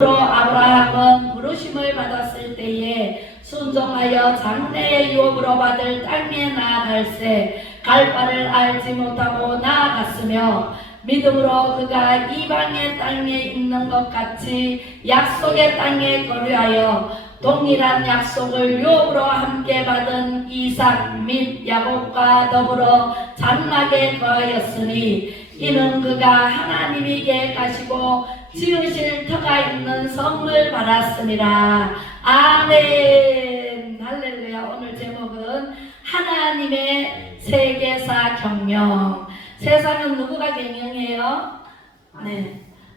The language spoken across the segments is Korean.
아브라함은 부르심을 받았을 때에 순종하여 장래의 유업으로 받을 땅에 나아갈새 갈 바를 알지 못하고 나아갔으며 믿음으로 그가 이방의 땅에 있는 것 같이 약속의 땅에 거류하여 동일한 약속을 유업으로 함께 받은 이삭 및 야곱과 더불어 장막에 거하였으니 이는 그가 하나님이 계획하시고 지으실 터가 있는 성을 받았으니라. 아멘. 할렐루야. 오늘 제목은 하나님의 세계사 경영. 세상은 누구가 경영해요?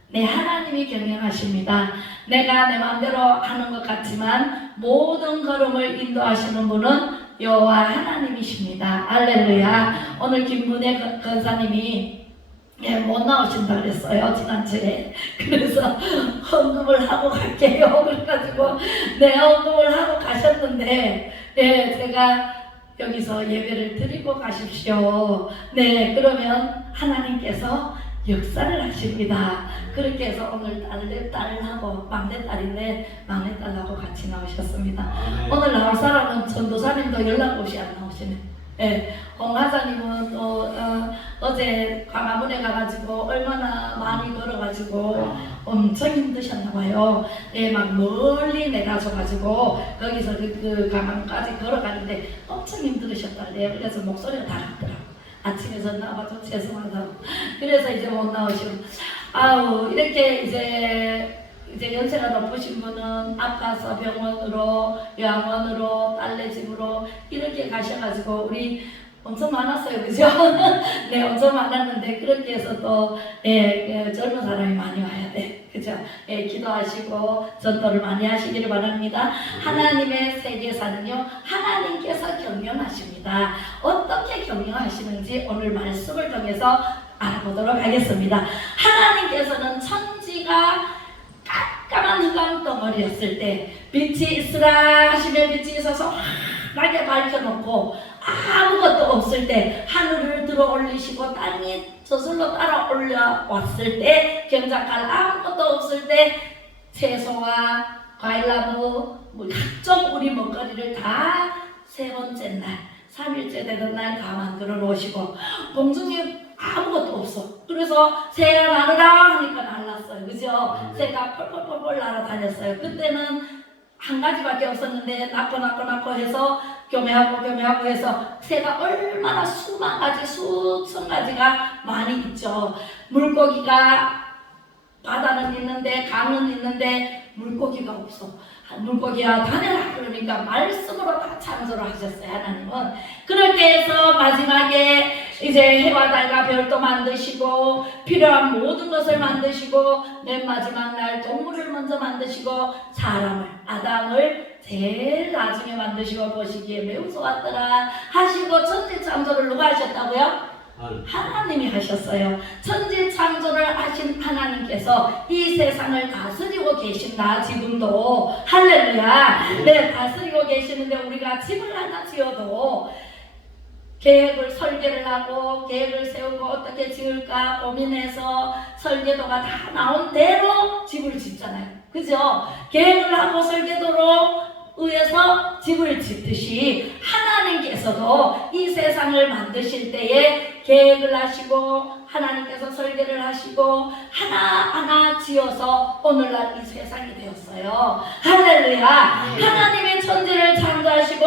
네, 하나님이 경영하십니다. 내가 내 마음대로 하는 것 같지만 모든 걸음을 인도하시는 분은 여호와 하나님이십니다. 할렐루야. 오늘 김문혜 권사님이 못 나오신다 그랬어요, 지난주에. 그래서 헌금을 하고 갈게요. 그래가지고 헌금을 하고 가셨는데 제가 여기서 예배를 드리고 가십시오. 그러면 하나님께서 역사를 하십니다. 그렇게 해서 오늘 딸하고 막내딸인데 막내딸하고 같이 나오셨습니다. 오늘 나올 사람은 전도사님도 연락 없이 안 나오시네. 홍하사님은 어제 광화문에 가가지고 얼마나 많이 걸어가지고 엄청 힘드셨나봐요. 막 멀리 내가져가지고 거기서 그 강남까지 걸어가는데 엄청 힘들으셨다래요. 그래서 목소리가 다 갔더라고. 아침에 전화 와가지고 죄송하다고. 그래서 이제 못 나오시고, 이렇게 이제 연세가 높으신 분은 아파서 병원으로, 요양원으로, 딸네 집으로 이렇게 가셔가지고 우리 엄청 많았어요, 그죠? 엄청 많았는데 그렇게 해서 또 젊은 사람이 많이 와야 돼, 그죠? 기도하시고 전도를 많이 하시기를 바랍니다. 하나님의 세계사는요, 하나님께서 경영하십니다. 어떻게 경영하시는지 오늘 말씀을 통해서 알아보도록 하겠습니다. 하나님께서는 천지가 깜깜한 흑암 덩어리였을 때 빛이 있으라 하시며 빛이 있어서 환하게 밝혀놓고 아무것도 없을 때 하늘을 들어 올리시고 땅이 저절로 따라 올라왔을 때 경작할 아무것도 없을 때 채소와 과일나무 각종 우리 먹거리를 다 세 번째 날 3일째 되는 날 다 만들어 놓으시고 공중에 아무것도 없어. 그래서 새가 나르라 하니까 날랐어요. 그죠? 새가 펄펄펄펄 날아다녔어요. 그때는 한 가지밖에 없었는데 낳고 해서 교매하고 해서 새가 얼마나 수만 가지 수천 가지가 많이 있죠. 물고기가 바다는 있는데 강은 있는데 물고기가 없어. 물고기야 다녀라 그러니까 말씀으로 다 창조를 하셨어요. 하나님은 그렇게 해서 마지막에 이제 해와 달과 별도 만드시고 필요한 모든 것을 만드시고 맨 마지막 날 동물을 먼저 만드시고 사람을 아담을 제일 나중에 만드시고 보시기에 매우 좋았더라 하시고 천지 창조를 누가 하셨다고요? 하나님이 하셨어요. 천지 창조를 하신 하나님께서 이 세상을 다스리고 계신다. 지금도 할렐루야. 다스리고 계시는데 우리가 집을 하나 지어도 계획을 설계를 하고 계획을 세우고 어떻게 지을까 고민해서 설계도가 다 나온 대로 집을 짓잖아요. 그죠? 계획을 하고 설계도로 의해서 집을 짓듯이 하나님께서도 이 세상을 만드실 때에 계획을 하시고 하나님께서 설계를 하시고 하나하나 지어서 오늘날 이 세상이 되었어요. 할렐루야. 하나님의 천지를 창조하시고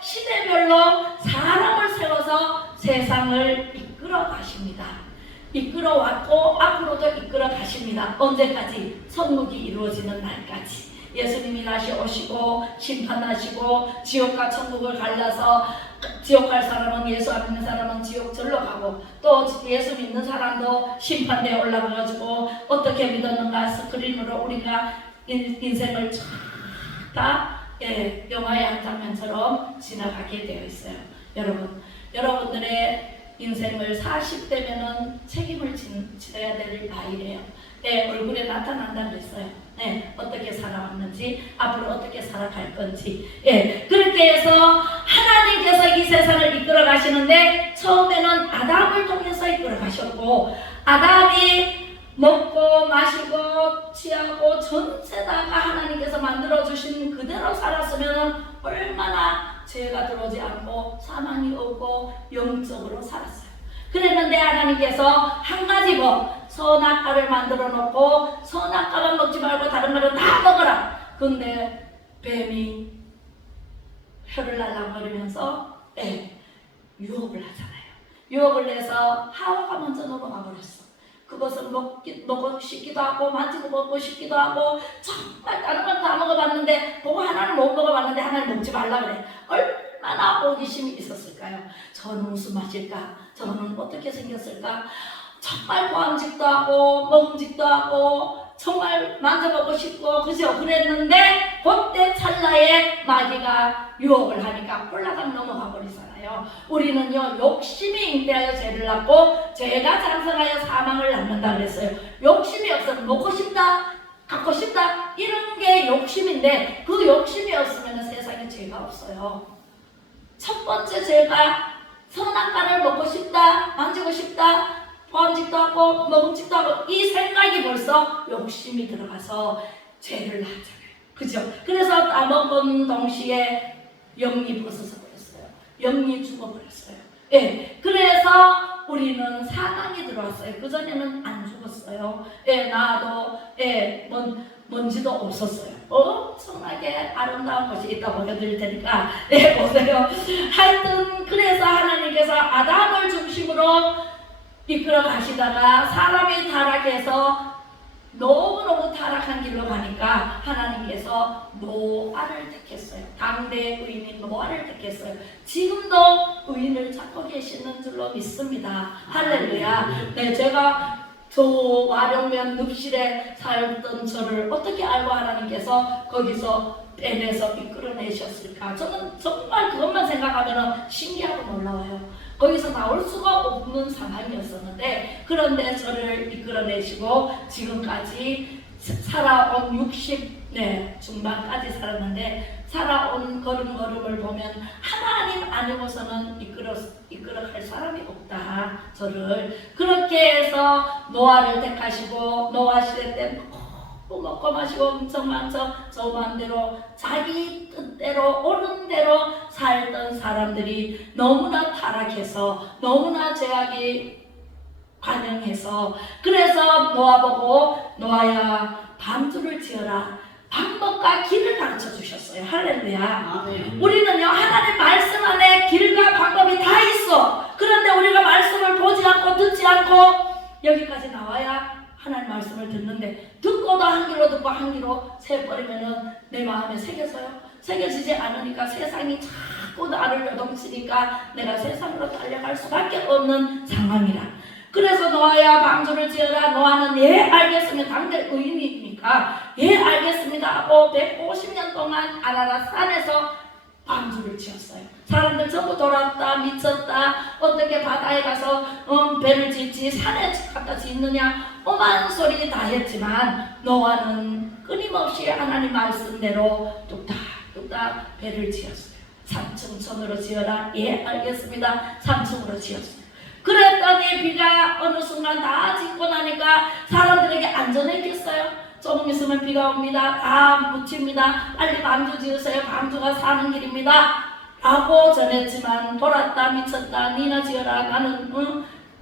시대별로 사람을 세워서 세상을 이끌어 가십니다. 이끌어 왔고 앞으로도 이끌어 가십니다. 언제까지? 천국이 이루어지는 날까지. 예수님이 다시 오시고 심판하시고 지옥과 천국을 갈라서 지옥 갈 사람은 예수 안 믿는 사람은 지옥 절로 가고 또 예수 믿는 사람도 심판대에 올라가가지고 어떻게 믿었는가 스크린으로 우리가 인생을 다 영화의 한 장면처럼 지나가게 되어 있어요. 여러분들의 인생을 40대면은 책임을 지어야 될 나이래요. 얼굴에 나타난다 그랬어요. 어떻게 살아왔는지 앞으로 어떻게 살아갈 건지 그렇게 해서 하나님께서 이 세상을 이끌어 가시는데 처음에는 아담을 통해서 이끌어 가셨고 아담이 먹고 마시고 취하고 전체다가 하나님께서 만들어주신 그대로 살았으면 얼마나 죄가 들어오지 않고 사망이 없고 영적으로 살았어요. 그랬는데 하나님께서 한 가지 법, 선악과를 만들어 놓고 선악과만 먹지 말고 다른 거는 다 먹어라. 근데 뱀이 혀를 날라버리면서 유혹을 하잖아요. 유혹을 해서 하와가 먼저 넘어가 버렸어. 그것을 먹고 싶기도 하고 만지고 먹고 싶기도 하고 정말 다른 건 다 먹어봤는데 그거 하나는 못 먹어봤는데 하나는 먹지 말라 그래. 얼마나 호기심이 있었을까요? 저는 무슨 맛일까? 저는 어떻게 생겼을까? 정말 보암직도 하고 먹음직도 하고 정말 만져보고 싶고 그죠? 그랬는데 그때 찰나에 마귀가 유혹을 하니까 홀라당 넘어가 버리잖아요. 우리는요 욕심이 잉태하여 죄를 낳고 죄가 장성하여 사망을 낳는다 그랬어요. 욕심이 없으면 먹고 싶다 갖고 싶다 이런 게 욕심인데 그 욕심이 없으면 세상에 죄가 없어요. 첫 번째 죄가 선악과를 먹고 싶다 만지고 싶다 보암직도 하고 먹음직도 하고 이 생각이 벌써 욕심이 들어가서 죄를 낳잖아요. 그죠? 그래서 따먹은 동시에 영이 벗어져 버렸어요. 영이 죽어버렸어요. 그래서 우리는 사망이 들어왔어요. 그전에는 안 죽었어요. 나도 먼지도 없었어요. 엄청나게 아름다운 것이 있다고 보여드릴 테니까 보세요. 하여튼 그래서 하나님께서 아담을 중심으로 이끌어 가시다가 사람이 타락해서 너무너무 타락한 길로 가니까 하나님께서 노아를 택했어요. 당대 의인인 노아를 택했어요. 지금도 의인을 찾고 계시는 줄로 믿습니다. 할렐루야. 제가 저 와룡면 늪실에 살던 저를 어떻게 알고 하나님께서 거기서 빼내서 이끌어내셨을까? 저는 정말 그것만 생각하면 신기하고 놀라워요. 거기서 나올 수가 없는 상황이었었는데 그런데 저를 이끌어내시고 지금까지 살아온 60 중반까지 살았는데 살아온 걸음걸음을 보면 하나님 아니고서는 이끌어갈 사람이 없다. 저를 그렇게 해서 노아를 택하시고 노아 시대 때 먹고 마시고 엄청 많죠. 저 마음대로 자기 뜻대로 옳은 대로 살던 사람들이 너무나 타락해서 너무나 죄악이 관영해서 그래서 노아 보고 노아야 방주를 지어라. 방법과 길을 가르쳐 주셨어요. 할렐루야. 우리는요 하나님 말씀 안에 길과 방법이 다 있어. 그런데 우리가 말씀을 보지 않고 듣지 않고 여기까지 나와야 하나님 말씀을 듣는데 듣고도 한 길로 듣고 한 길로 새버리면은 내 마음에 새겨지지 않으니까 세상이 자꾸 나를 요동치니까 내가 세상으로 달려갈 수밖에 없는 상황이라. 그래서 노아야 방주를 지어라. 노아는 알겠습니다. 당대 의인이니까 알겠습니다 하고 150년 동안 아라랏 산에서 방주를 지었어요. 사람들 전부 돌았다 미쳤다 어떻게 바다에 가서 배를 짓지 산에 갖다 짓느냐 오만 소리 다 했지만 노아는 끊임없이 하나님 말씀대로 뚝딱뚝딱 배를 지었어요. 3층 천으로 지어라. 알겠습니다. 3층으로 지었어요. 그랬더니 비가 어느 순간 다 짓고 나니까 사람들에게 안전했겠어요? 조금 있으면 비가 옵니다. 다 묻힙니다. 빨리 방주 지으세요. 방주가 사는 길입니다. 라고 전했지만 돌았다 미쳤다 니나 지어라. 나는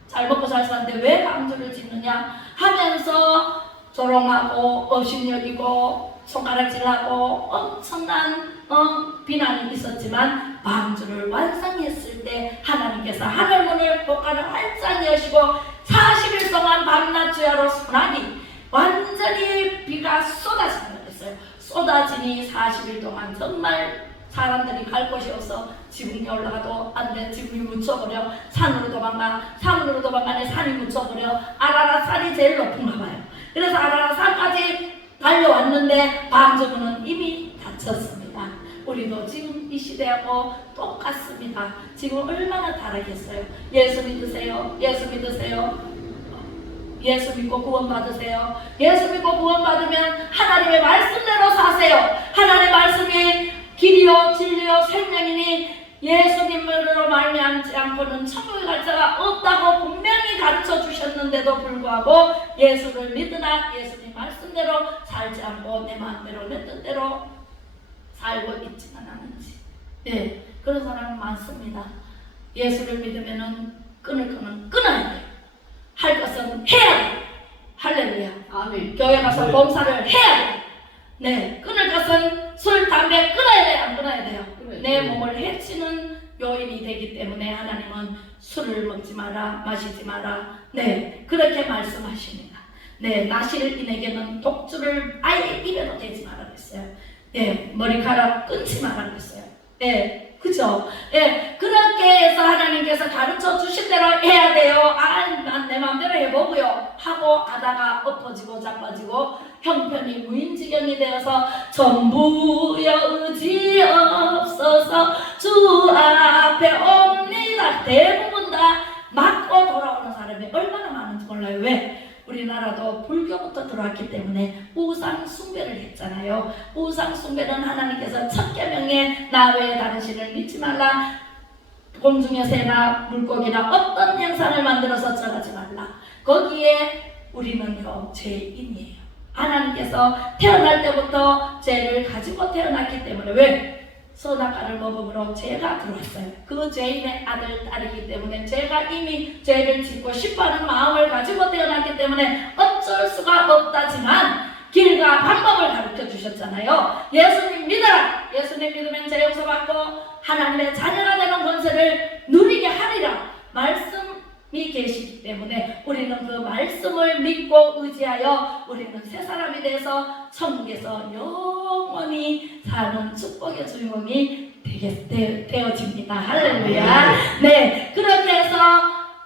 잘 먹고 잘 사는데 왜 방주를 짓느냐 하면서 조롱하고 업신여기고 손가락질하고 엄청난 비난이 있었지만 방주를 완성했을 때 하나님께서 하늘문을 복가를 활짝 여시고 40일 동안 밤낮 주야로 소나기 완전히 비가 쏟아졌어요. 쏟아지니 40일 동안 정말 사람들이 갈 곳이 없어 지붕에 올라가도 안 돼. 지붕이 묻혀버려. 산으로 도망가네. 산이 묻혀버려. 아라랏 산이 제일 높은가 봐요. 그래서 아라랏 산까지 달려왔는데 방주문은 이미 닫혔습니다. 우리도 지금 이 시대하고 똑같습니다. 지금 얼마나 타락했어요. 예수 믿으세요. 예수 믿으세요. 예수 믿고 구원 받으세요. 예수 믿고 구원 받으면 하나님의 말씀대로 사세요. 하나님의 말씀이 길이요 진리요 생명이니 예수님으로 말미암지 않고는 천국에 갈 자가 없다고 분명히 가르쳐 주셨는데도 불구하고 예수를 믿으나 예수님 말씀대로 살지 않고 내 마음대로 내 뜻대로 살고 있지는 않은지. 네, 그런 사람은 많습니다. 예수를 믿으면은 끊을 거는 끊어야 돼요. 할 것은 해야 돼요. 할렐루야. 아멘. 교회 가서 봉사를 해야 돼요. 네, 끊을 것은 술, 담배 끊어야 돼요. 안 끊어야 돼요. 내 몸을 해치는 요인이 되기 때문에 하나님은 술을 먹지 마라, 마시지 마라. 네, 그렇게 말씀하십니다. 네, 나실인에게는 독주를 아예 입에도 대지 마라 그랬어요. 네, 머리카락 끊지 마라 그랬어요. 네, 그죠? 네, 그렇게 해서 하나님께서 가르쳐 주신 대로 해야 돼요. 난 내 마음대로 해보고요 하고 하다가 엎어지고 자빠지고 형편이 무인지경이 되어서 전부여 의지 없어서 주 앞에 옵니다. 대부분 다 맞고 돌아오는 사람이 얼마나 많은지 몰라요. 왜? 우리나라도 불교부터 들어왔기 때문에 우상 숭배를 했잖아요. 우상 숭배는 하나님께서 첫 계명에 나 외에 다른 신을 믿지 말라, 공중의 새나 물고기나 어떤 형상을 만들어서 절하지 말라. 거기에 우리는요 죄인이에요. 하나님께서 태어날 때부터 죄를 가지고 태어났기 때문에 왜? 선악과를 먹음으로 죄가 들어왔어요. 그 죄인의 아들, 딸이기 때문에 제가 이미 죄를 짓고 싶어하는 마음을 가지고 태어났기 때문에 어쩔 수가 없다지만 길과 방법을 가르쳐 주셨잖아요. 예수님 믿어라. 예수님 믿으면 죄 용서받고 하나님의 자녀가 되는 권세를 누리게 하리라. 말씀이 계시기 때문에 우리는 그 말씀을 믿고 의지하여 우리는 새 사람이 돼서 천국에서 영원히 사는 축복의 주인공이 되어집니다. 할렐루야. 네, 그렇게 해서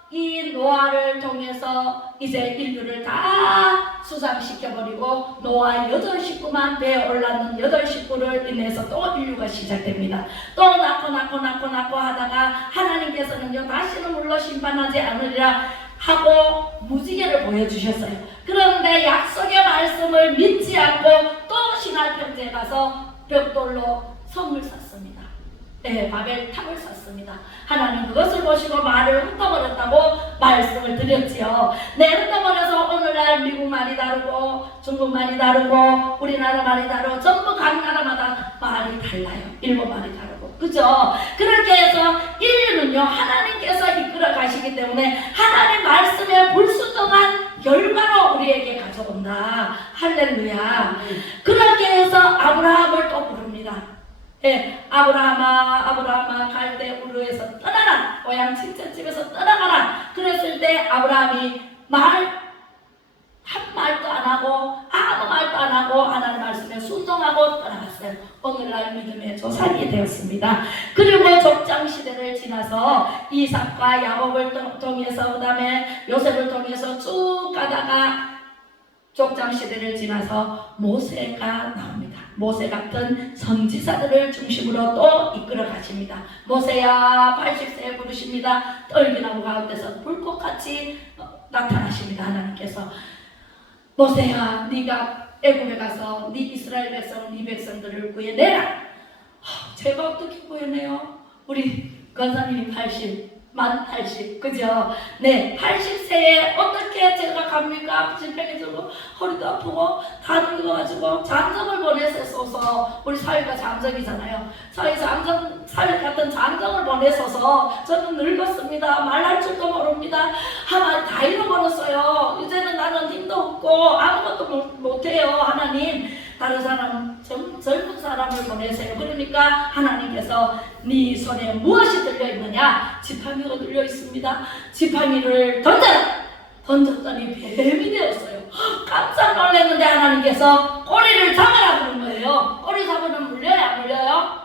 이 노아를 통해서 이제 인류를 다 수상시켜버리고 노아 8식구만 배에 올랐는 8식구를 인해서 또 인류가 시작됩니다. 또 낳고 하다가 하나님께서는요 다시는 물로 심판하지 않으리라 하고 무지개를 보여주셨어요. 그런데 약속의 말씀을 믿지 않고 또 신할평지에 가서 벽돌로 성을 쌓습니다. 네, 바벨탑을 쌓습니다. 하나님 그것을 보시고 말을 흩어버렸다고 말씀을 드렸지요. 네, 흩어버려서 오늘날 미국 말이 다르고 중국 말이 다르고 우리나라 말이 다르고 전부 각 나라마다 말이 달라요. 일본 말이 다르고, 그죠? 그렇게 해서 인류는요 하나님께서 이끌어 가시기 때문에 하나님 말씀에 불순종한 결과로 우리에게 가져온다. 할렐루야. 그렇게 해서 아브라함을 또 부릅니다. 예, 아브라함아 갈대 우르에서 떠나라. 고향 친척집에서 떠나가라. 그랬을 때 아브라함이 한 말도 안 하고 아무 말도 안 하고 하나님 말씀에 순종하고 떠나갔어요. 오늘날 믿음의 조상이 되었습니다. 그리고 족장 시대를 지나서 이삭과 야곱을 통해서 그 다음에 요셉을 통해서 쭉 가다가 족장 시대를 지나서 모세가 나옵니다. 모세 같은 선지자들을 중심으로 또 이끌어 가십니다. 모세야 80세에 부르십니다. 떨기나무 가운데서 불꽃같이 나타나십니다. 하나님께서 모세야 네가 애굽에 가서 네 이스라엘 백성 네 백성들을 구해내라. 제가 어떻게 구해내요? 우리 권사님이 80, 그죠? 네, 80세에 어떻게 제가 갑니까? 질병이 들고 허리도 아프고 다 늙어가지고 장정을 보내셔서 우리 사회가 장정이잖아요. 사회 같은 장정을 보내셔서 저는 늙었습니다. 말할 줄도 모릅니다. 하나 다 잃어버렸어요. 이제는 나는 힘도 없고 아무것도 못해요. 하나님 다른 사람 젊은 사람을 보내세요. 그러니까 하나님께서 네 손에 무엇이 들려있느냐? 지팡이가 들려있습니다. 지팡이를 던졌더니 뱀이 되었어요. 깜짝 놀랐는데 하나님께서 꼬리를 잡아라 그런 거예요. 꼬리 잡으면 물려요? 안 물려요?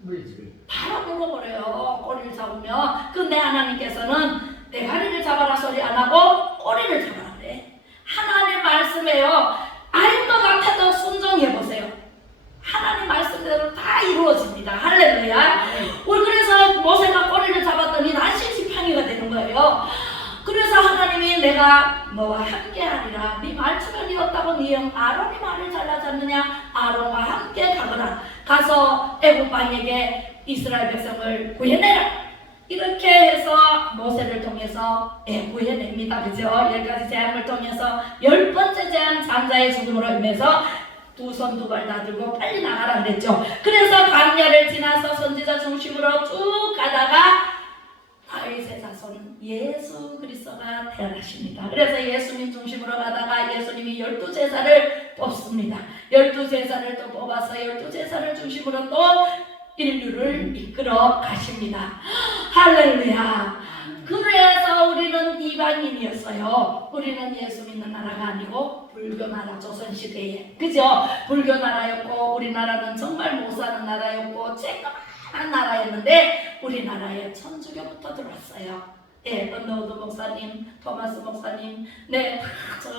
물리지. 바로 물어버려요. 꼬리를 잡으면. 근데 하나님께서는 대가리를 잡아라 소리 안 하고 꼬리를 잡아라 그래. 하나님 말씀에요. 아닌 것 같아도 순종해보세요. 하나님 말씀대로 다 이루어집니다. 할렐루야. 그래서 모세가 꼬리를 잡았더니 다시 지팡이가 되는 거예요. 그래서 하나님이 내가 너와 함께하리라. 네 말주변이었다고 네 형 아론이 말을 잘하지 않느냐? 아론과 함께 가거라. 가서 애굽 왕에게 이스라엘 백성을 구해내라. 이렇게 해서 모세를 통해서 구해냅니다. 그죠? 10가지 재앙을 통해서 10번째 재앙 장자의 죽음으로 인해서 두 손 두 발 다 들고 빨리 나가라 그랬죠. 그래서 광야를 지나서 선지자 중심으로 쭉 가다가 다윗의 자손 예수 그리스도가 태어나십니다. 그래서 예수님 중심으로 가다가 예수님이 12제사를 뽑습니다. 12제사를 또 뽑아서 12제사를 중심으로 또 인류를 이끌어 가십니다. 할렐루야. 그래서 우리는 이방인이었어요. 우리는 예수 믿는 나라가 아니고 불교 나라, 조선시대에. 그죠? 불교 나라였고 우리나라는 정말 못 사는 나라였고 쬐끄만 나라였는데 우리나라에 천주교부터 들어왔어요. 언더우드 목사님, 토마스 목사님, 다 저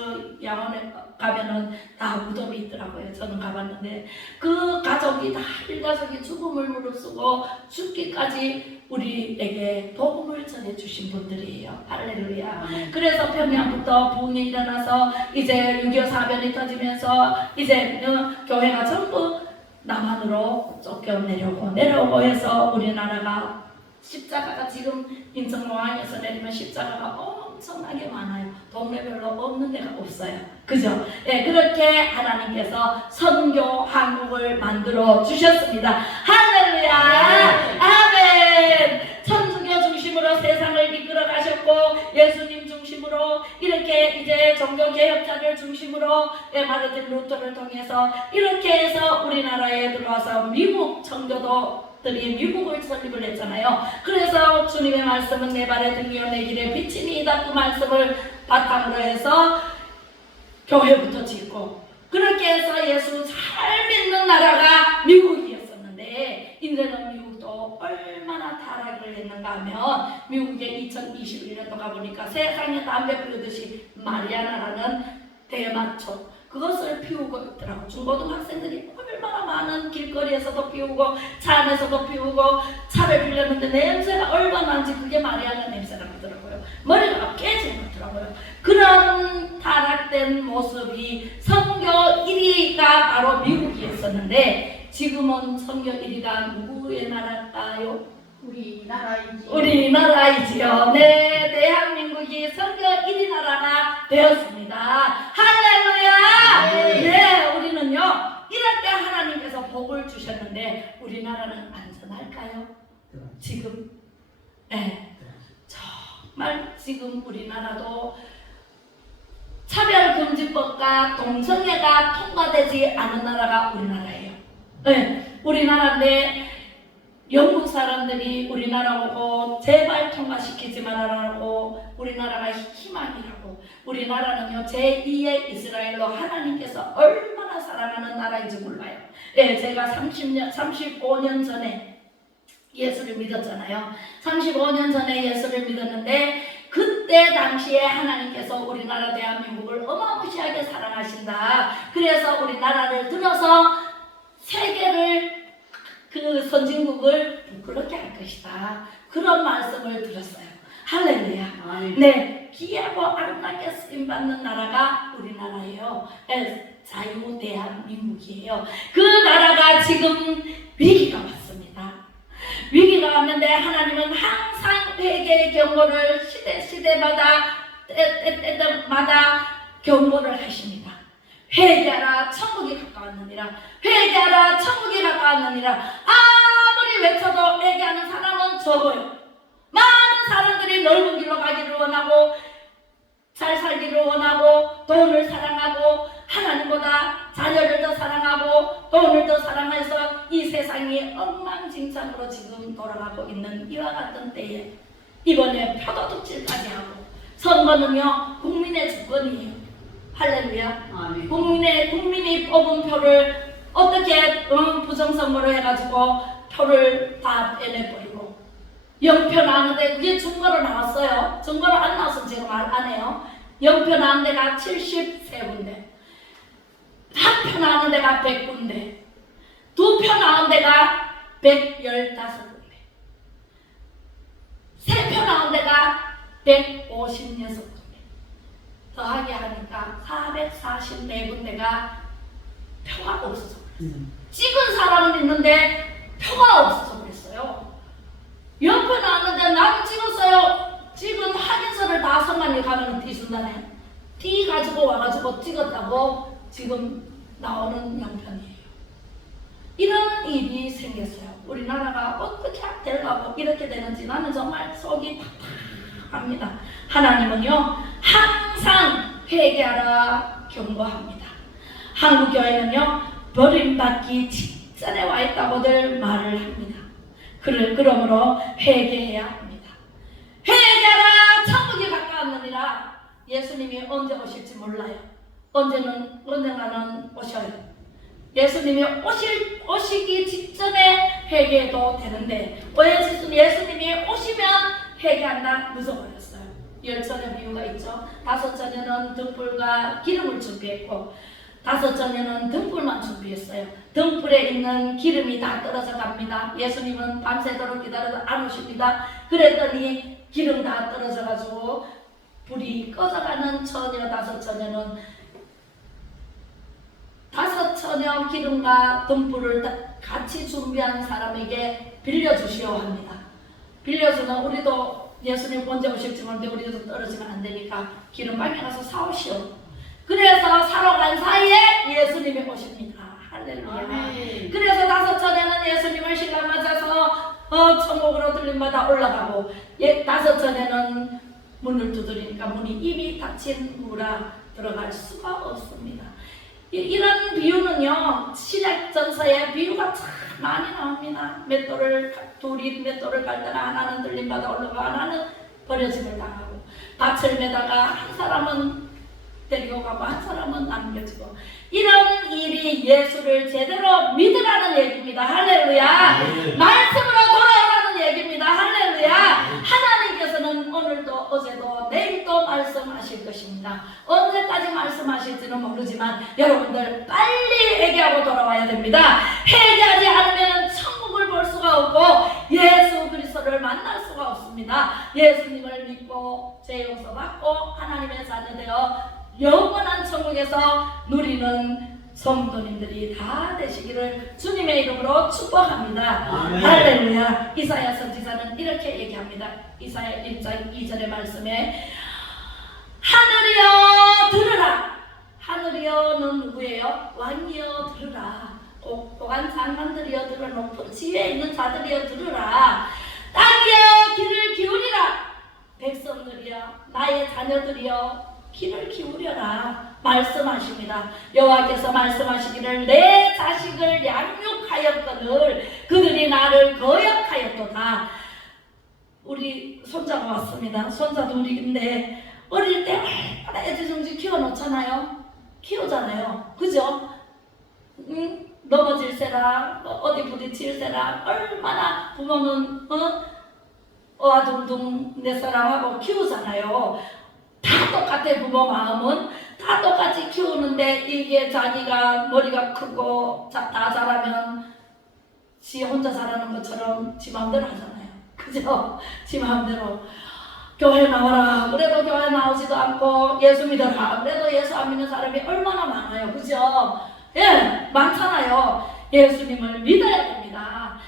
양원에 가면은 다 무덤이 있더라고요. 저는 가봤는데 그 가족이 다 일가족이 죽음을 무릅쓰고 죽기까지 우리에게 복음을 전해주신 분들이에요. 할렐루야. 그래서 평양부터 부흥이 일어나서 이제 6.25 사변이 터지면서 이제 교회가 전부 남한으로 쫓겨내려오고 해서 우리나라가 십자가가 지금 인천공항에서 내리면 십자가가 엄청나게 많아요. 동네별로 없는 데가 없어요. 그죠? 그렇게 하나님께서 선교 한국을 만들어 주셨습니다. 할렐루야! 아멘! 천주교 중심으로 세상을 이끌어 가셨고 예수님 중심으로 이렇게 이제 종교개혁자들 중심으로 마르틴 루터를 통해서 이렇게 해서 우리나라에 들어와서 미국 청교도들이 미국을 설립을 했잖아요. 그래서 주님의 말씀은 내 발의 등이요 내 길의 빛이니이다. 그 말씀을 바탕으로 해서 교회부터 짓고 그렇게 해서 예수 잘 믿는 나라가 미국이었었는데 이제는 미국도 얼마나 타락을 했는가 하면 미국에 2021년도 가보니까 세상에 담배 피우듯이 마리아나라는 대마초 그것을 피우고 있더라고. 중고등학생들이 얼마나 많은 길거리에서도 피우고 차 안에서도 피우고 차를 빌렸는데 냄새가 얼마나 나는지 그게 마리아나 냄새가 나더라고요. 머리가 깨진 것 같더라고요. 그런 타락된 모습이 선교 1위가 바로 미국이었었는데 지금은 선교 1위가 누구의 나라일까요? 우리나라이지요. 네, 대한민국이 선교 1위 나라가 되었습니다. 할렐루야! 네, 우리는요, 이럴 때 하나님께서 복을 주셨는데, 우리나라는 안전할까요? 지금? 네. 정말 지금 우리나라도 차별금지법과 동성애가 통과되지 않은 나라가 우리나라예요. 네, 우리나라인데, 영국 사람들이 우리나라 오고 제발 통과시키지 말아라고 우리나라가 희망이라고 우리나라는요 제2의 이스라엘로 하나님께서 얼마나 사랑하는 나라인지 몰라요. 제가 35년 전에 예수를 믿었잖아요. 35년 전에 예수를 믿었는데 그때 당시에 하나님께서 우리나라 대한민국을 어마무시하게 사랑하신다. 그래서 우리나라를 들어서 세계를 그 선진국을 부끄럽게 할 것이다. 그런 말씀을 들었어요. 할렐루야. 네, 귀하고 아름답게 쓰임받는 나라가 우리나라예요. 자유 대한민국이에요. 그 나라가 지금 위기가 왔습니다. 위기가 왔는데 하나님은 항상 회개의 경고를 시대마다 때마다 경고를 하십니다. 회개하라 천국이 가까웠느니라. 회개하라 천국이 가까웠느니라. 아무리 외쳐도 회개하는 사람은 적어요. 많은 사람들이 넓은 길로 가기를 원하고 잘 살기를 원하고 돈을 사랑하고 하나님보다 자녀를 더 사랑하고 돈을 더 사랑해서 이 세상이 엉망진창으로 지금 돌아가고 있는 이와 같은 때에 이번에 표도둑질까지 하고 선거는요 국민의 주권이에요. 할렐루야. 국민이 뽑은 표를 어떻게 부정선거로 해가지고 표를 다 빼내버리고 0표 나왔는데 그게 증거로 나왔어요. 증거로 안 나왔으면 제가 말 안 해요. 0표 나온 데가 73군데 1표 나온 데가 100군데 2표 나온 데가 115군데 3표 나온 데가 156군데 더하게 하니까 444군데가 표가 없어서 그랬어요. 찍은 사람은 있는데 표가 없어서 그랬어요. 다섯만이 가면 띠 준다네. 띠 가지고 와가지고 찍었다고 지금 나오는 양편이에요. 이런 일이 생겼어요. 우리나라가 어떻게 되려고 이렇게 되는지 나는 정말 속이 팍팍합니다. 하나님은요 항상 회개하라 경고합니다. 한국교회는요 버림받기 직전에 와 있다고들 말을 합니다. 그러므로 회개해야 합니다. 회개하라 천국이 가까웠느니라. 예수님이 언제 오실지 몰라요. 언젠가는 오셔요. 예수님이 오시기 직전에 회개해도 되는데 예수님이 오시면 회개한다 늦어버렸어요. 10전의 비유가 있죠. 5전에는 등불과 기름을 준비했고 5전에는 등불만 준비했어요. 등불에 있는 기름이 다 떨어져 갑니다. 예수님은 밤새도록 기다려도 안 오십니다. 그랬더니 기름 다 떨어져 가지고 불이 꺼져가는 처녀 5전에는 5처녀 기름과 등불을 같이 준비한 사람에게 빌려주시오 합니다. 빌려주는 우리도 예수님 언제 오실지 모르는데 우리도 떨어지면 안 되니까 기름방에 가서 사오시오. 그래서 사러 간 사이에 예수님이 오십니다. 할렐루야. 그래서 5전에는 예수님을 신랑 맞아서 천국으로 들림마다 올라가고 5전에는 문을 두드리니까 문이 이미 닫힌 무라 들어갈 수가 없습니다. 이런 비유는요 신약전서에 비유가 참 많이 나옵니다. 둘이 맷돌을 갈다가 하나는 들림마다 올라가고 하나는 버려짐을 당하고 밭을 매다가 한 사람은 데리고 가고 한 사람은 남겨지고 이런 일이 예수를 제대로 믿으라는 얘기입니다. 할렐루야. 말씀으로 돌아오라는 얘기입니다. 할렐루야. 하나님께서는 오늘도 어제도 내일도 말씀하실 것입니다. 언제까지 말씀하실지는 모르지만 여러분들 빨리 회개하고 돌아와야 됩니다. 회개하지 않으면 천국을 볼 수가 없고 예수 그리스도를 만날 수가 없습니다. 예수님을 믿고 죄 용서받고 하나님의 자녀 되어 영원한 천국에서 누리는 성도님들이 다 되시기를 주님의 이름으로 축복합니다. 아멘. 할렐루야. 이사야 선지자는 이렇게 얘기합니다. 이사야 1장 2절의 말씀에 하늘이여 들으라. 하늘이여는 누구예요? 왕이여 들으라. 고관 장관들이여 들으라. 높은 지위에 있는 자들이여 들으라. 땅이여 귀를 기울이라. 백성들이여 나의 자녀들이여 귀를 기울여라 말씀하십니다. 여호와께서 말씀하시기를 내 자식을 양육하였거늘 그들이 나를 거역하였도다. 우리 손자가 왔습니다. 손자 둘인데 어릴 때 얼마나 애지중지 키워놓잖아요. 키우잖아요. 그죠? 넘어질세라 어디 부딪힐세라 얼마나 부모는 어아둥둥 내 사랑하고 키우잖아요. 다 똑같아. 부모 마음은 다 똑같이 키우는데 이게 자기가 머리가 크고 다 자라면 지 혼자 자라는 것처럼 지 마음대로 하잖아요. 그죠? 지 마음대로 교회 나와라 그래도 교회 나오지도 않고 예수 믿어라 그래도 예수 안 믿는 사람이 얼마나 많아요. 그죠? 예, 많잖아요. 예수님을 믿어야 됩니다.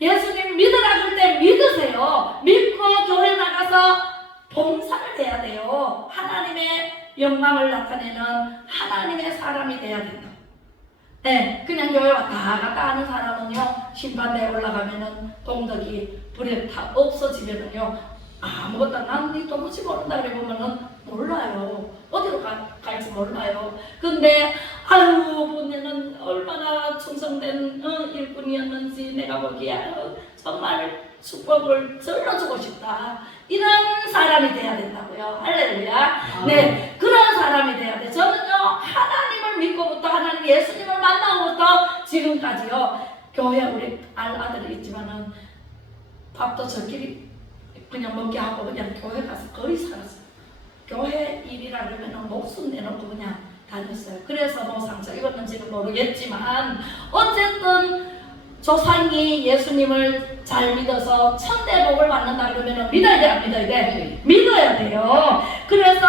예수님 믿으라 그럴 때 믿으세요. 믿고 교회 나가서 봉사를 해야 돼요. 하나님의 영광을 나타내는 하나님의 사람이 돼야 된다. 네, 그냥 교회 왔다 갔다 하는 사람은요 심판대에 올라가면은 동덕이 불에 다 없어지면은요 아무것도 난 도무지 모른다 그래 보면은 몰라요. 어디로 갈지 몰라요. 근데 아유 본인은 얼마나 충성된 일꾼이었는지 내가 보기에 정말 축복을 절러주고 싶다. 이런 사람이 돼야 된다고요. 할렐루야. 네, 그런 사람이 돼야 돼. 저는요 하나님을 믿고부터 하나님 예수님을 만나고부터 지금까지요 교회 우리 아들이 있지만은 밥도 저끼리 그냥 먹게 하고 그냥 교회 가서 거의 살았어요. 교회 일이라 그러면 목숨 내놓고 그냥 다녔어요. 그래서 뭐 상처 입었는지는 모르겠지만 어쨌든 조상이 예수님을 잘 믿어서 천대복을 받는다 그러면 믿어야 돼, 안 믿어야 돼? 믿어야 돼요. 그래서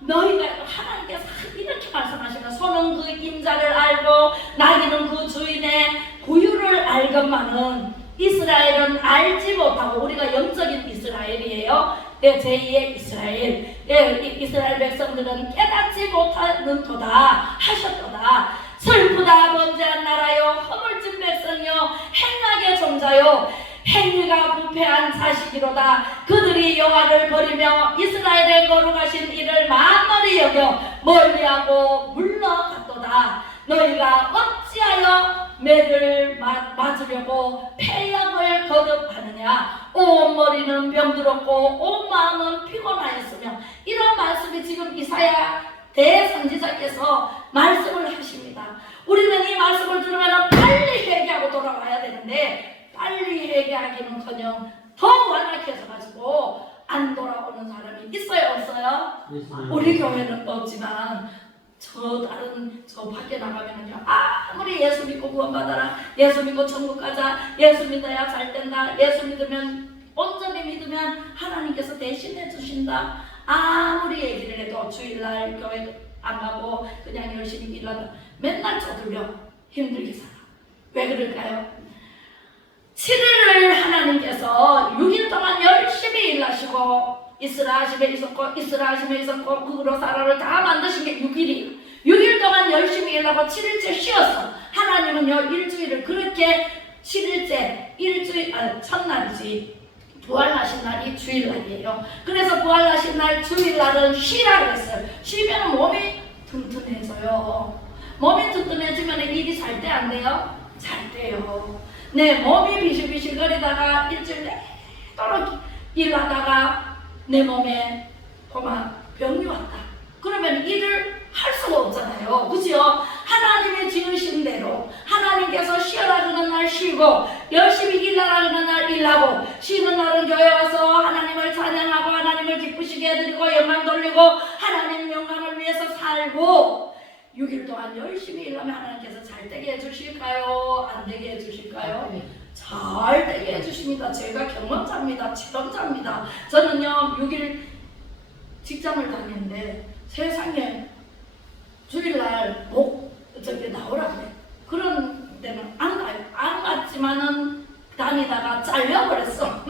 너희가 하나님께서 이렇게 말씀하시면 소는 그 임자를 알고 나귀는 그 주인의 구유를 알건만은 이스라엘은 알지 못하고 우리가 영적인 이스라엘이에요. 네, 제2의 이스라엘. 네, 이스라엘 백성들은 깨닫지 못하는 도다 하셨도다. 슬프다 범죄한 나라요, 허물진 백성이요, 행악의 종자요, 행위가 부패한 자식이로다. 그들이 여호와를 버리며 이스라엘의 거룩하신 이를 만만히 여겨 멀리하고 물러갔도다. 너희가 어찌하여 매를 맞으려고 폐역을 거듭하느냐. 온 머리는 병들었고 온 마음은 피곤하였으며. 이런 말씀이 지금 이사야 대선지자께서 말씀을 하십니다. 우리는 이 말씀을 들으면 빨리 회개하고 돌아와야 되는데 빨리 회개하기는커녕 더 완악해져가지고 안 돌아오는 사람이 있어요, 없어요? 우리 교회는 없지만 저 밖에 나가면은요, 아무리 예수 믿고 구원받아라, 예수 믿고 천국 가자, 예수 믿어야 잘 된다, 예수 믿으면 온전히 믿으면 하나님께서 대신해 주신다, 아무리 얘기를 해도 주일날 교회 안 가고 그냥 열심히 일하다 맨날 쪼들려 힘들게 살아. 왜 그럴까요? 7일을 하나님께서 6일 동안 열심히 일하시고 이스라 하심에 있었고 그로 사라를 다 만드신 게 6일이에요. 6일 동안 열심히 일하고 7일째 쉬었어. 하나님은요, 일주일을 그렇게 7일째 첫날이지 부활하신 날이 주일날이에요. 그래서 부활하신 날 주일날은 쉬라 그랬어요. 쉬면 몸이 튼튼해져요. 몸이 튼튼해지면 일이 잘 돼, 안 돼요? 잘 돼요. 네, 몸이 비실비실거리다가 일주일 내도록 일하다가 내 몸에 병이 왔다. 그러면 일을 할 수가 없잖아요. 그죠? 하나님이 지으신 대로 하나님께서 쉬어라 그러는 날 쉬고 열심히 일하라 그러는 날 일하고 쉬는 날은 교회 와서 하나님을 찬양하고 하나님을 기쁘시게 해드리고 영광 돌리고 하나님 영광을 위해서 살고 6일 동안 열심히 일하면 하나님께서 잘 되게 해주실까요? 안 되게 해주실까요? 잘 되게 해주십니다. 제가 경험자입니다. 체험자입니다. 저는요 6일 직장을 다니는데 세상에 주일날 나오라 그래. 그런 데는 안 가요. 안 갔지만은 다니다가 잘려버렸어.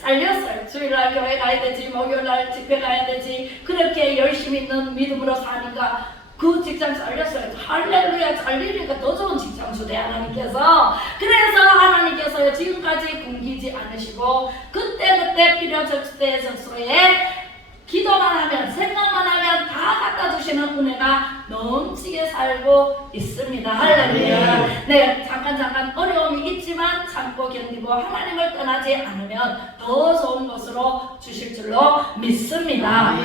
잘렸어요. 주일날 교회 가야 되지, 목요일날 집회 가야 되지. 그렇게 열심히 있는 믿음으로 사니까 그 직장 잘렸어요. 할렐루야, 잘리니까 더 좋은 직장 주대 하나님께서. 그래서 하나님께서 지금까지 굶기지 않으시고 그때그때 필요적소에 기도만 하면 생각만 하면 다 갖다 주시는 은혜가 넘치게 살고 있습니다. 할렐루야. 네, 잠깐 어려움이 있지만 참고 견디고 하나님을 떠나지 않으면 더 좋은 것으로 주실 줄로 믿습니다.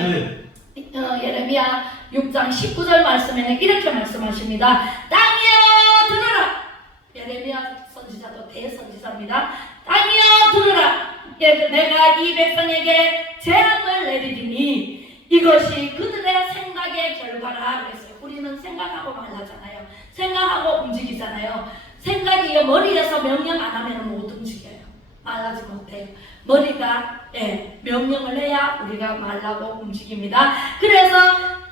예레미야 6장 19절 말씀에는 이렇게 말씀하십니다. 땅이여 들으라. 예레미야 선지자도 대선지자입니다. 땅이여 들으라. 내가 이 백성에게 재앙을 내리리니 이것이 그들의 생각의 결과라 그랬어요. 우리는 생각하고 말하잖아요. 생각하고 움직이잖아요. 생각이 머리에서 명령 안 하면 못 움직여요. 말하지 못해요. 머리가 명령을 해야 우리가 말하고 움직입니다. 그래서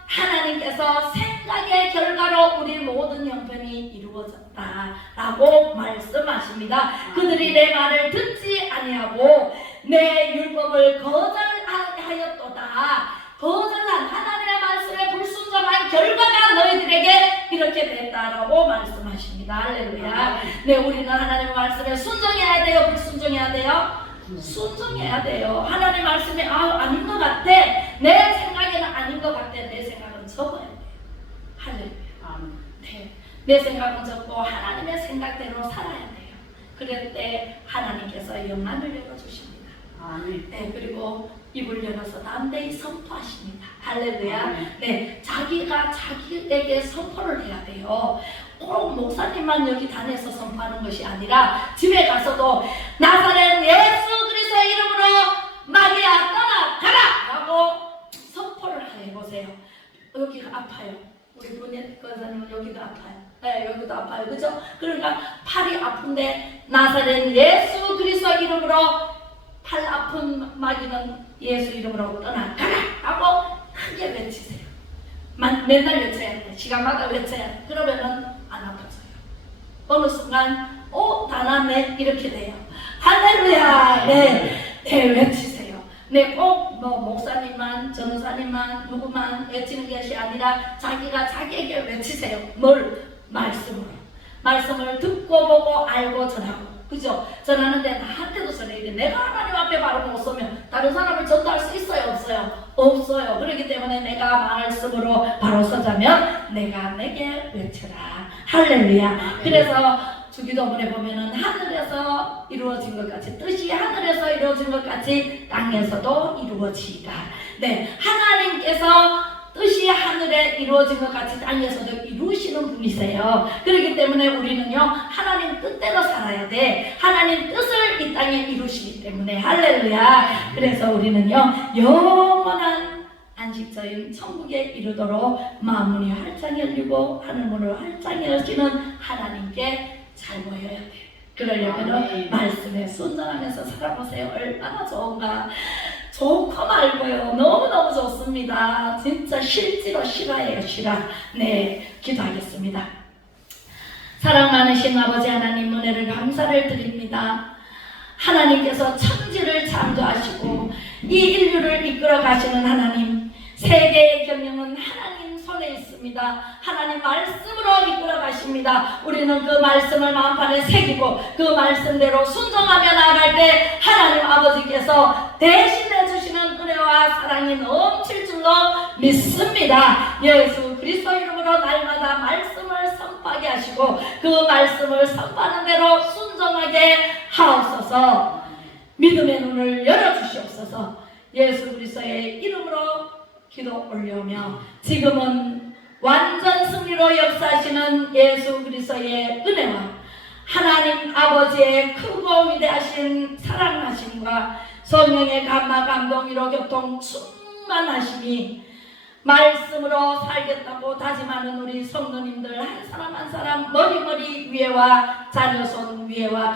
하나님께서 생각의 결과로 우리 모든 형편이 이루어졌다라고 말씀하십니다. 그들이 내 말을 듣지 아니하고 내 율법을 거절하였도다. 거절한 하나님의 말씀에 불순종한 결과가 너희들에게 이렇게 됐다라고 말씀하십니다. 할렐루야. 네, 우리는 하나님의 말씀에 순종해야 돼요? 불순종해야 돼요? 순종해야 돼요. 하나님 말씀이 아닌 것 같아. 내 생각에는 아닌 것 같아. 내 생각은 접어야 돼요. 할렐루야. 네, 내 생각은 접고 하나님의 생각대로 살아야 돼요. 그럴 때 하나님께서 영안을 열어주십니다. 네, 그리고 입을 열어서 담대히 선포하십니다. 할렐루야. 네, 자기가 자기에게 선포를 해야 돼요. 꼭 목사님만 여기 단에서 선포하는 것이 아니라 집에 가서도 나사렛 예수 그리스도의 이름으로 마귀야 떠나가라 라고 선포를 해보세요. 여기가 아파요. 우리 분의 권사님은 여기도 아파요. 네, 여기도 아파요. 그죠? 그러니까 팔이 아픈데 나사렛 예수 그리스도 이름으로 팔 아픈 마귀는 예수 이름으로 떠나가라 하고 크게 외치세요. 맨날 외쳐야 돼. 시간마다 외쳐야 돼. 그러면은 안 아파져요. 어느 순간 다 났네 이렇게 돼요. 할렐루야. 네, 외치세요. 네, 꼭 뭐 목사님만, 전도사님만, 누구만 외치는 것이 아니라 자기가 자기에게 외치세요. 뭘? 말씀으로. 말씀을 듣고 보고 알고 전하고. 그죠? 전하는데 나한테도 전해야 돼. 내가 하나님 앞에 바로 못 서면 다른 사람을 전도할 수 있어요? 없어요? 없어요. 그렇기 때문에 내가 말씀으로 바로 서자면 내가 내게 외쳐라. 할렐루야. 그래서 주기도문에 보면은 하늘에서 이루어진 것 같이, 뜻이 하늘에서 이루어진 것 같이 땅에서도 이루어지이다. 네, 하나님께서 뜻이 하늘에 이루어진 것 같이 땅에서도 이루시는 분이세요. 그렇기 때문에 우리는요, 하나님 뜻대로 살아야 돼. 하나님 뜻을 이 땅에 이루시기 때문에. 할렐루야. 그래서 우리는요, 영원한 안식처인 천국에 이르도록 마음문이 활짝 열리고 하늘문을 활짝 여시는 하나님께 잘 모여야 돼. 그러려면 말씀에 순종하면서 살아보세요. 얼마나 좋은가. 좋고 말고요. 너무너무 좋습니다. 진짜 실제로 실화예요. 실화. 네, 기도하겠습니다. 사랑 많으신 아버지 하나님, 은혜를 감사를 드립니다. 하나님께서 천지를 창조하시고 이 인류를 이끌어 가시는 하나님, 세계의 경영은 하나님 손에 있습니다. 하나님 말씀으로 이끌어 가십니다. 우리는 그 말씀을 마음판에 새기고 그 말씀대로 순종하며 나아갈 때 하나님 아버지께서 대신해 주시는 은혜와 사랑이 넘칠 줄로 믿습니다. 예수 그리스도 이름으로 날마다 말씀을 선포하게 하시고 그 말씀을 선포하는 대로 순종하게 하옵소서. 믿음의 눈을 열어주시옵소서. 예수 그리스도의 이름으로 기도 올려오며 지금은 완전 승리로 역사하시는 예수 그리스도의 은혜와 하나님 아버지의 크고 위대하신 사랑하심과 성령의 감화 감동 위로 교통 충만하심이 말씀으로 살겠다고 다짐하는 우리 성도님들 한 사람 한 사람 머리 위에와 자녀손 위에와